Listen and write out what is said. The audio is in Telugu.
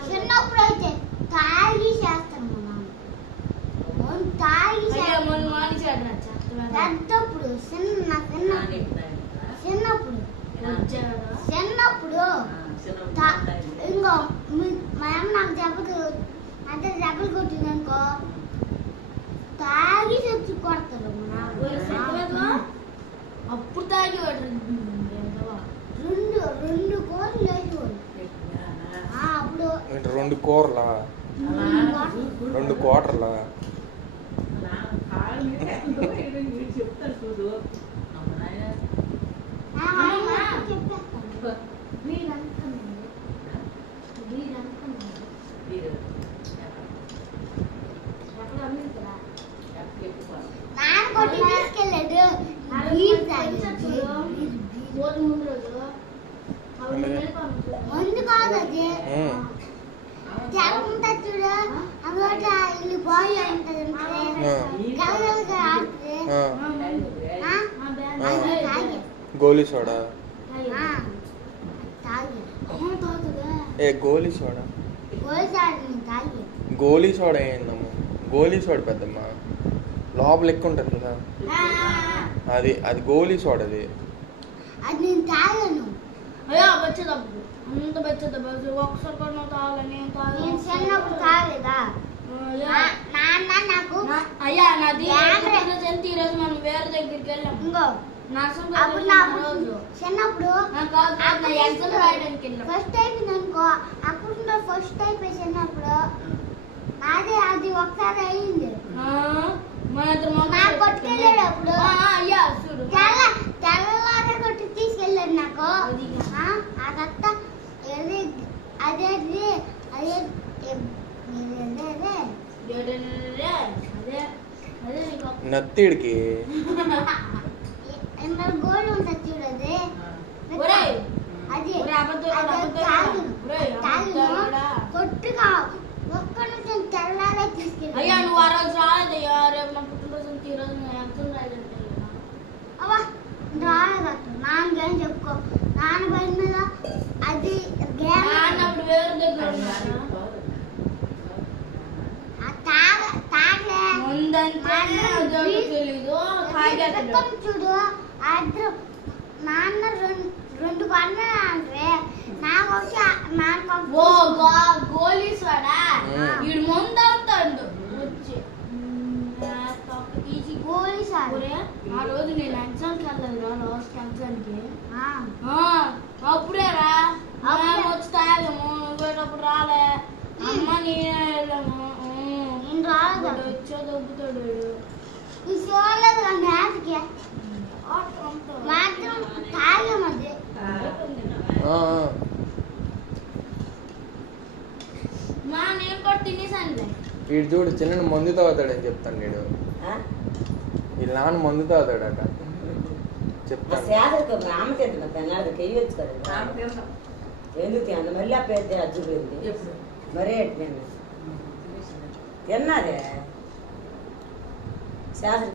చిన్నప్పుడైతే తాగి చేస్తాను తాగి పెద్దప్పుడు చిన్నప్పుడు ఇంకో మా అమ్మ నాకు దెబ్బలు కొట్టిందనుకో తాగి చచ్చి కొడతారు అప్పుడు తాగి రెండు కూరలు వేసేవాళ్ళు అప్పుడు 2 కూరలా 2 క్వార్టర్లా ముందు కాదు అది చూడు అందులో ఇల్లు బాయ్ ఉంటుంది గోలీ సోడా గోలీ సోడా గోలీ సోడా ఏందమ్మా గోలీ సోడా పెద్దమ్మా లోపల ఎక్కువ ఉంటుంది కదా అది గోలీ సోడా అది నేను తాగాను అంత బెచ్చదబ్బు ఒకసారి కూడా తాగాలని చిన్నప్పుడు తాగలేదా అయ్యా నాది ఈ రోజు మనం వేరే దగ్గరికి వెళ్ళాం చిన్నప్పుడు ఫస్ట్ అయిపోయింది అనుకో అప్పుడు ఫస్ట్ అయిపోయి చిన్నప్పుడు నాదే అది ఒకసారి అయింది నాకు కొట్టుకెళ్ళాడు అప్పుడు తెల్లవారే కొట్టి తీసుకెళ్ళాడు నాకు అదంతా అదే నత్తిడికి గోల్డ్ ఉంటుంది చూడదే అది కొట్టుగా ఒక్క నుంచి తెల్లారే తీసుకెళ్ళి అయ్యా నువ్వు ఆ రోజు రాలేదయ్యా రేపు నా పుట్టినరోజు ఈ రోజు ఎగ్జామ్ రాయడానికి అవ్వా రాలేదట నాన్నకేం చెప్పుకో నాన్న బయట మీద అది అప్పుడు వేరే దగ్గర ఉన్నాను చూడు అద్దరు నాన్న 2 కొన్నా అంటే నాకు వచ్చి గోలీస్ వాడా వీడు ముందు అవుతాడు వచ్చి గోలీస్ ఆ రోజు నేను ఎగ్జామ్కి వెళ్ళదు లాస్ట్ ఎగ్జామ్కి అప్పుడే రా వచ్చి తాగాము పోయేటప్పుడు రాలే అమ్మ నేనే వెళ్ళాము నేను రాలేదు వచ్చే దొబ్బుతాడు చూడలేదు మ్యాథ్కి మాత్రం తాగామది మా నేను కూడా తినేసానులే వీడు చూడు చిన్న మందు తాగుతాడని చెప్తాను నేను వీళ్ళ నాన్న మందు తాగుతాడట చెప్తాను ఎందుకు అంత మళ్ళీ ఆ పేరు అజ్జుపోయింది మరే తిన్నదే శాస్త్ర